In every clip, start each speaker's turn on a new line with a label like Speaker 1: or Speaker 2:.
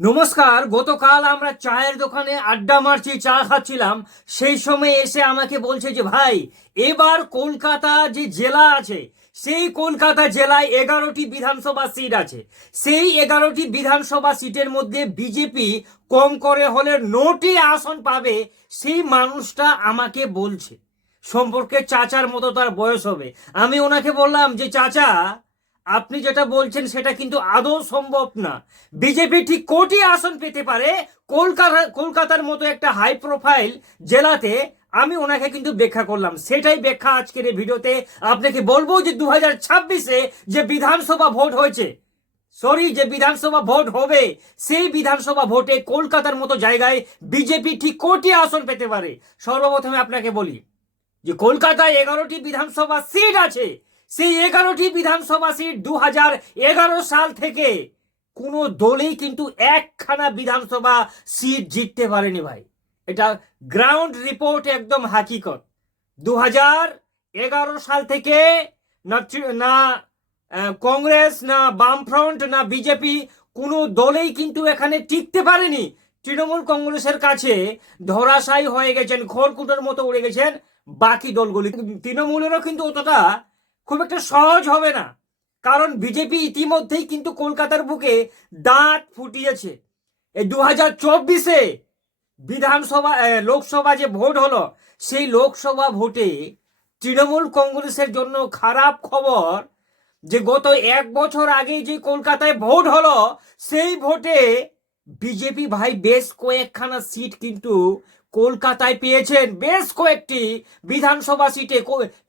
Speaker 1: নমস্কার, গতকাল আমরা চায়ের দোকানে আড্ডা মারছি, চা খাচ্ছিলাম। সেই সময় এসে আমাকে বলছে যে, ভাই, এবার কলকাতা যে জেলা আছে, সেই কলকাতা জেলায় এগারোটি বিধানসভা সিট আছে। সেই এগারোটি বিধানসভা সিটের মধ্যে বিজেপি কম করে হলে নটি আসন পাবে, সেই মানুষটা আমাকে বলছে। সম্পর্কে চাচার মতো তার বয়স হবে। আমি ওনাকে বললাম যে, চাচা আপনি যেটা বলছেন সেটা কিন্তু আদৌ সম্ভব না। বিজেপি ঠিক কোটি আসন পেতে পারে, কলকাতা কলকাতার মতো একটা হাই প্রোফাইল জেলাতে আমি ওনাকে কিন্তু ব্যাখ্যা করলাম। সেটাই ব্যাখ্যা আজকের এই ভিডিওতে আপনাকে বলব যে দু হাজার ছাব্বিশে যে বিধানসভা ভোট হয়েছে সরি যে বিধানসভা ভোট হবে, সেই বিধানসভা ভোটে কলকাতার মতো জায়গায় বিজেপি ঠিক কোটি আসন পেতে পারে। সর্বপ্রথমে আপনাকে বলি যে কলকাতায় এগারোটি বিধানসভা সিট আছে। সেই এগারোটি বিধানসভা সিট দু সাল থেকে কোনো দলেই কিন্তু একখানা বিধানসভা সিট জিততে পারেনি ভাই। এটা গ্রাউন্ড রিপোর্ট একদম হাকিকত। দু এগারো সাল থেকে না কংগ্রেস, না বামফ্রন্ট, না বিজেপি কোনো দলেই কিন্তু এখানে টিকতে পারেনি। তৃণমূল কংগ্রেসের কাছে ধরাশায়ী হয়ে গেছেন খড়কুটোর মতো উড়ে গেছেন বাকি দলগুলি। তৃণমূলেরও কিন্তু অতটা খুব একটা সহজ হবে না। কারণ বিজেপি ইতিমধ্যেই কিন্তু কলকাতার বুকে দাঁত ফুটিয়েছে। এই দু হাজার চব্বিশে বিধানসভা লোকসভা যে ভোট হলো, সেই লোকসভা ভোটে তৃণমূল কংগ্রেসের জন্য খারাপ খবর যে গত এক বছর আগে যে কলকাতায় ভোট হলো, সেই ভোটে বিজেপি ভাই বেশ কয়েকখানা সিট কিন্তু কলকাতায় পেয়েছেন বেশ কয়েকটি বিধানসভা সিটে।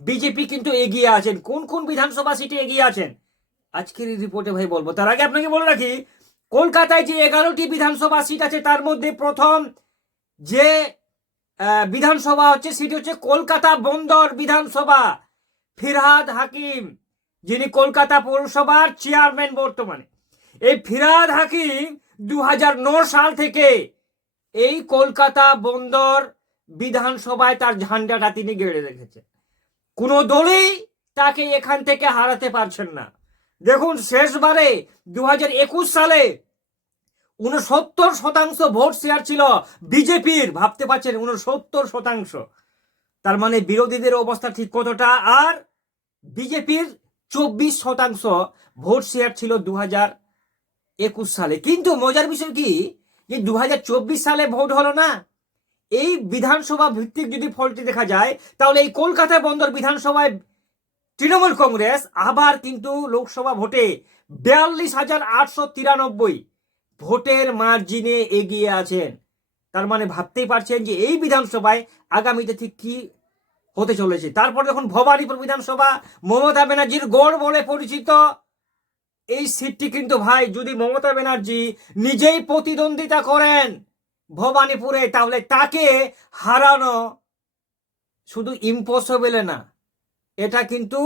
Speaker 1: বিজেপি কিন্তু এগিয়ে আছেন। কোন কোন বিধানসভা সিটে এগিয়ে আছেন? আজকের এই রিপোর্টে ভাই বলব, তার আগে আপনাকে বলে রাখি, কলকাতায় যে এগারোটি বিধানসভা সিট আছে, তার মধ্যে প্রথম যে বিধানসভা হচ্ছে, সেটি হচ্ছে কলকাতা বন্দর বিধানসভা। ফিরহাদ হাকিম, যিনি কলকাতা পৌরসভার চেয়ারম্যান বর্তমানে। এই ফিরহাদ হাকিম দু সাল থেকে এই কলকাতা বন্দর বিধানসভায় তার ঝান্ডাটা তিনি গেড়ে রেখেছে। কোনো দলই তাকে এখান থেকে হারাতে পারছেন না। দেখুন, শেষবারে দু হাজার একুশ সালে উনসত্তর শতাংশ ভোট শেয়ার ছিল বিজেপির। ভাবতে পারছেন উনসত্তর শতাংশ। তার মানে বিরোধীদের অবস্থা ঠিক কতটা? আর বিজেপির চব্বিশ শতাংশ ভোট শেয়ার ছিল দু একুশ সালে। কিন্তু মজার বিষয় কি? যে দু হাজার চব্বিশ সালে ভোট হলো না, এই বিধানসভা ভিত্তিক যদি ফলটি দেখা যায়, তাহলে এই কলকাতা বন্দর বিধানসভায় তৃণমূল কংগ্রেস আবার কিন্তু লোকসভা ভোটে বিয়াল্লিশ হাজার আটশো তিরানব্বই ভোটের মার্জিনে এগিয়ে আছেন। তার মানে ভাবতেই পারছেন যে এই বিধানসভায় আগামীতে ঠিক কি হতে চলেছে। তারপর যখন ভবানীপুর বিধানসভা, মমতা ব্যানার্জির গড় বলে পরিচিত এই সিটটি কিন্তু ভাই, যদি মমতা ব্যানার্জি নিজেই প্রতিদ্বন্দ্বিতা করেন, ভবানীপুরে, তাহলে তাকে হারানো শুধু ইম্পসিবল না, এটা কিন্তু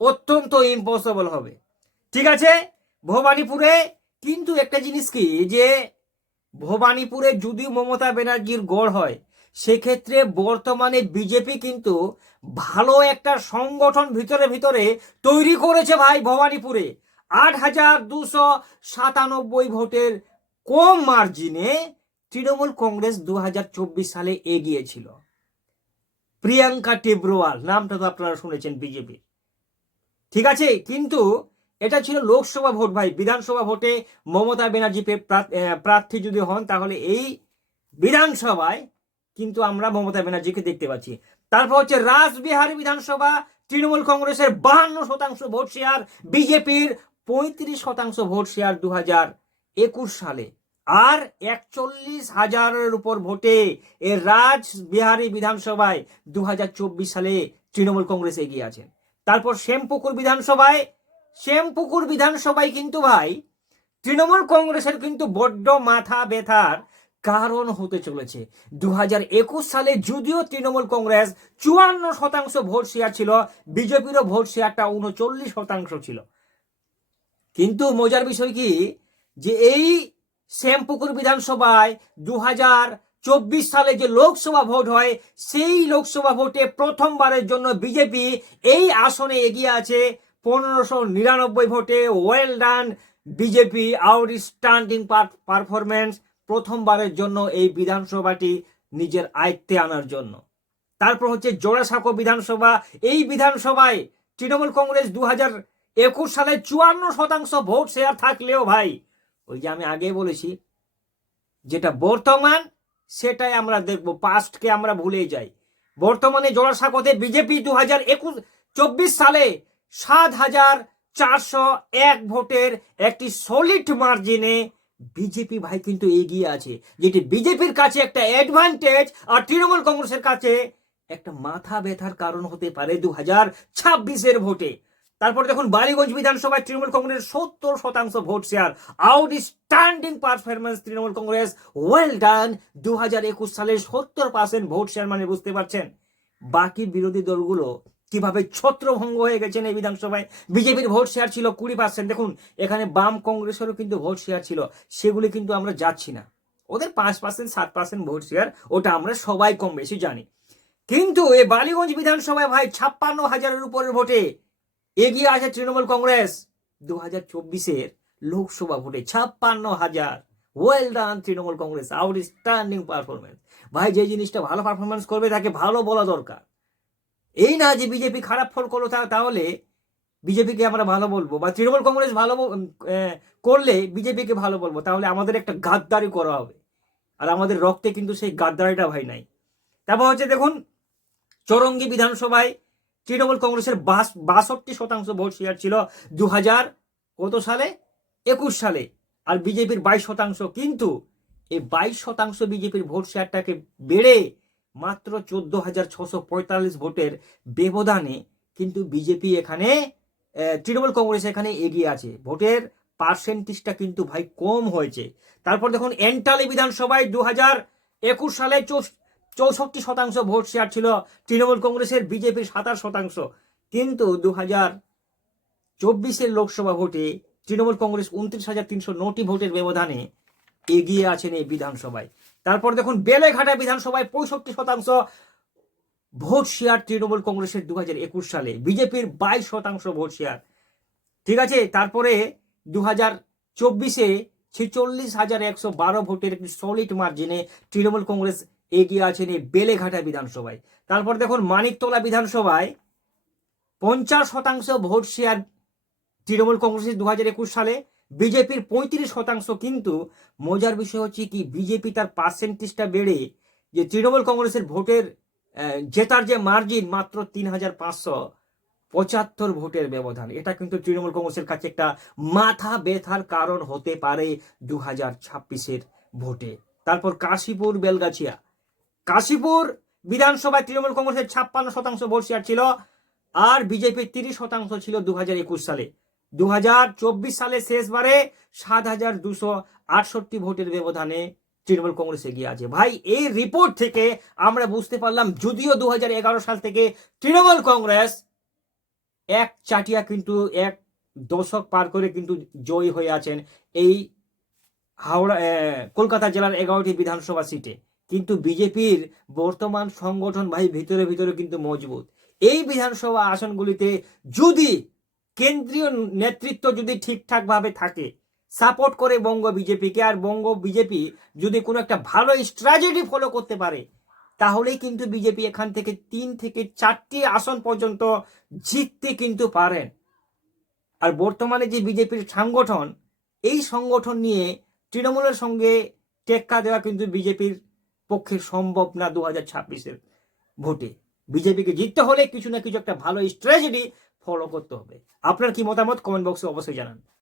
Speaker 1: অত্যন্ত ইম্পসিবল হবে। ঠিক আছে? ভবানীপুরে কিন্তু একটা জিনিস কি, যে ভবানীপুরে যদিও মমতা ব্যানার্জির গড় হয়, সেক্ষেত্রে বর্তমানে বিজেপি কিন্তু ভালো একটা সংগঠন ভিতরে ভিতরে তৈরি করেছে ভাই ভবানীপুরে। আট হাজার দুশো সাতানব্বই ভোটের কম মার্জিনে তৃণমূল কংগ্রেস দু হাজার চব্বিশ সালে এগিয়েছিল। প্রিয়াঙ্কা টেব্রোয়াল, নামটা তো আপনারা শুনেছেন বিজেপি। ঠিক আছে, কিন্তু এটা ছিল লোকসভা ভোট ভাই, বিধানসভা ভোটে মমতা ব্যানার্জি প্রা- প্রার্থী যদি হন, তাহলে এই বিধানসভায় কিন্তু আমরা মমতা ব্যানার্জিকে দেখতে পাচ্ছি। তারপর হচ্ছে রাসবিহারী বিধানসভা, তৃণমূল কংগ্রেসের বাহান্ন শতাংশ ভোট শেয়ার বিজেপির পঁয়ত্রিশ শতাংশ ভোট শেয়ার দু হাজার একুশ সালে। আর একচল্লিশ হাজারের উপর ভোটে এ রাজবিহারী বিধানসভায় দু হাজার চব্বিশ সালে তৃণমূল কংগ্রেস এগিয়ে আছেন তারপর শ্যামপুকুর বিধানসভায় শ্যামপুকুর বিধানসভায় কিন্তু ভাই, তৃণমূল কংগ্রেসের কিন্তু বড্ড মাথা ব্যথার কারণ হতে চলেছে। দু হাজার একুশ সালে যদিও তৃণমূল কংগ্রেস চুয়ান্ন শতাংশ ভোট শেয়ার ছিল, বিজেপিরও ভোট শেয়ারটা উনচল্লিশ শতাংশ ছিল। কিন্তু মজার বিষয় কি? যে এই শ্যামপুকুর বিধানসভায় দু চব্বিশ সালে যে লোকসভা ভোট হয়, সেই লোকসভা ভোটে প্রথমবারের জন্য বিজেপি এই আসনে এগিয়ে আছে পনেরোশো নিরানব্বই ভোটে। Well done BJP out outstanding performance প্রথমবারের জন্য এই বিধানসভাটি নিজের আয়ত্তে আনার জন্য। তারপর হচ্ছে জোড়াসাঁকো বিধানসভা। এই বিধানসভায় তৃণমূল কংগ্রেস দু হাজার একুশ সালে চুয়ান্ন শতাংশ ভোট শেয়ার থাকলেও ভাই, ওই যে আমি আগে বলেছি, যেটা বর্তমান সেটাই আমরা দেখব পাস্টকে আমরা ভুলে যাই। বর্তমানে জোড়াসাঁকোতে বিজেপি দু হাজার একুশ, চব্বিশ সালে সাত হাজার চারশো এক ভোটের একটি সলিড মার্জিনে বিজেপি ভাই কিন্তু এগিয়ে আছে, যেটি বিজেপির কাছে একটা অ্যাডভান্টেজ আর তৃণমূল কংগ্রেসের কাছে একটা মাথা ব্যথার কারণ হতে পারে দু হাজার ছাব্বিশের ভোটে। তারপর দেখুন বালিগঞ্জ বিধানসভায় তৃণমূল কংগ্রেস সত্তর শতাংশ vote share outstanding performance Trinamool Congress well done দু হাজার একুশ সালে সত্তর পার্সেন্ট ভোট শেয়ার মানে বুঝতে পারছেন? বাকি বিরোধী দলগুলো কীভাবে ছত্রভঙ্গ হয়ে গেছেন এই বিধানসভায়? বিজেপির ভোট শেয়ার ছিল কুড়ি পার্সেন্ট দেখুন, এখানে বাম কংগ্রেসেরও কিন্তু ভোট শেয়ার ছিল, সেগুলি কিন্তু আমরা যাচ্ছি না। ওদের পাঁচ পার্সেন্ট সাত পার্সেন্ট ভোট শেয়ার ওটা আমরা সবাই কম বেশি জানি। কিন্তু এই বালিগঞ্জ বিধানসভায় ভাই ছাপ্পান্ন হাজারের উপরের ভোটে এগিয়ে আছে তৃণমূল কংগ্রেস। দু হাজার চব্বিশের লোকসভা ভোটে ছাপ্পান্ন হাজার। Well done Trinamool Congress. Out outstanding performance ভাই, যে জিনিসটা ভালো পারফরমেন্স করবে, তাকে ভালো বলা দরকার। এই না যে বিজেপি খারাপ ফল করল তাহলে বিজেপিকে আমরা ভালো বলব, বা তৃণমূল কংগ্রেস ভালো করলে বিজেপিকে ভালো বলব, তাহলে আমাদের একটা গাদ্দারি করা হবে। আর আমাদের রক্তে কিন্তু সেই গাদ্দারিটা ভাই নাই। তারপর হচ্ছে দেখুন, চরঙ্গি বিধানসভায় তৃণমূল কংগ্রেসের বাষট্টি শতাংশ ভোট শেয়ার ছিল দু হাজার কত সালে? একুশ সালে। আর বিজেপির বাইশ শতাংশ। কিন্তু এই বাইশ শতাংশ বিজেপির ভোট শেয়ারটাকে বেড়ে মাত্র চোদ্দ হাজার ছশো পঁয়তাল্লিশ ভোটের ব্যবধানে কিন্তু বিজেপি এখানে তৃণমূল কংগ্রেস এখানে এগিয়ে আছে। ভোটের পার্সেন্টেজটা কিন্তু ভাই কম হয়েছে। তারপর দেখুন, এন্টালি বিধানসভায় দু হাজার একুশ সালে চৌষট্টি শতাংশ ভোট শেয়ার ছিল তৃণমূল কংগ্রেসের, বিজেপির সাতাশ শতাংশ। কিন্তু দু হাজার চব্বিশের লোকসভা ভোটে তৃণমূল কংগ্রেস উনত্রিশ হাজার তিনশো নটি ভোটের ব্যবধানে এগিয়ে আছেন এই বিধানসভায়। তারপর দেখুন, বেলেঘাটা বিধানসভায় পঁয়ষট্টি শতাংশ ভোট শেয়ার তৃণমূল কংগ্রেসের দু হাজার একুশ সালে। বিজেপির বাইশ শতাংশ ভোট শেয়ার ঠিক আছে? তারপরে দু হাজার চব্বিশে ছেচল্লিশ হাজার একশো বারো ভোটের একটি সলিড মার্জিনে তৃণমূল কংগ্রেস এগিয়ে আছেন এই বেলেঘাটা বিধানসভায়। তারপর দেখুন, মানিকতলা বিধানসভায় পঞ্চাশ শতাংশ ভোট শেয়ার তৃণমূল কংগ্রেসের দু হাজার একুশ সালে, বিজেপির পঁয়ত্রিশ শতাংশ কিন্তু মজার বিষয় হচ্ছে কি, বিজেপি তার পার্সেন্টেজটা বেড়ে যে তৃণমূল কংগ্রেসের ভোটের জেতার যে মার্জিন মাত্র তিন হাজার পাঁচশো পঁচাত্তর ভোটের ব্যবধান। এটা কিন্তু তৃণমূল কংগ্রেসের কাছে একটা মাথা ব্যথার কারণ হতে পারে দু হাজার ছাব্বিশের ভোটে। তারপর কাশীপুর, বেলগাছিয়া। কাশীপুর বিধানসভায় তৃণমূল কংগ্রেসের ছাপ্পান্ন শতাংশ ভোট শেয়ার ছিল আর বিজেপির তিরিশ শতাংশ ছিল দু হাজার একুশ সালে। দু হাজার চব্বিশ সালে শেষবারে সাত হাজার দুশো আটষট্টি ভোটের ব্যবধানে তৃণমূল কংগ্রেস এগিয়ে আছে। ভাই, এই রিপোর্ট থেকে আমরা বুঝতে পারলাম, যদিও দু হাজার এগারো সাল থেকে তৃণমূল কংগ্রেস এক চাটিয়া কিন্তু এক দশক পার করে কিন্তু জয়ী হয়ে আছেন এই হাওড়া কলকাতা জেলার এগারোটি বিধানসভা সিটে। কিন্তু বিজেপির বর্তমান সংগঠন ভাই ভিতরে ভিতরে কিন্তু মজবুত। এই বিধানসভা আসনগুলিতে যদি কেন্দ্রীয় নেতৃত্ব যদি ঠিকঠাক ভাবে থাকে সাপোর্ট করে বঙ্গ বিজেপিকে আর বঙ্গ বিজেপি যদি কোনো একটা ভালো স্ট্র্যাটেজি ফলো করতে পারে, তাহলেই কিন্তু বিজেপি এখান থেকে তিন থেকে চারটি আসন পর্যন্ত জিততে কিন্তু পারেন। আর বর্তমানে যে বিজেপির সংগঠন, এই সংগঠন নিয়ে তৃণমূলের সঙ্গে টেক্কা দেওয়া কিন্তু বিজেপির পক্ষে সম্ভব না দু হাজার ছাব্বিশের ভোটে। বিজেপিকে জিততে হলে কিছু না কিছু একটা ভালো স্ট্র্যাটেজি ফলো করতে হবে। আপনার কি মতামত? কমেন্ট বক্সে অবশ্যই জানান।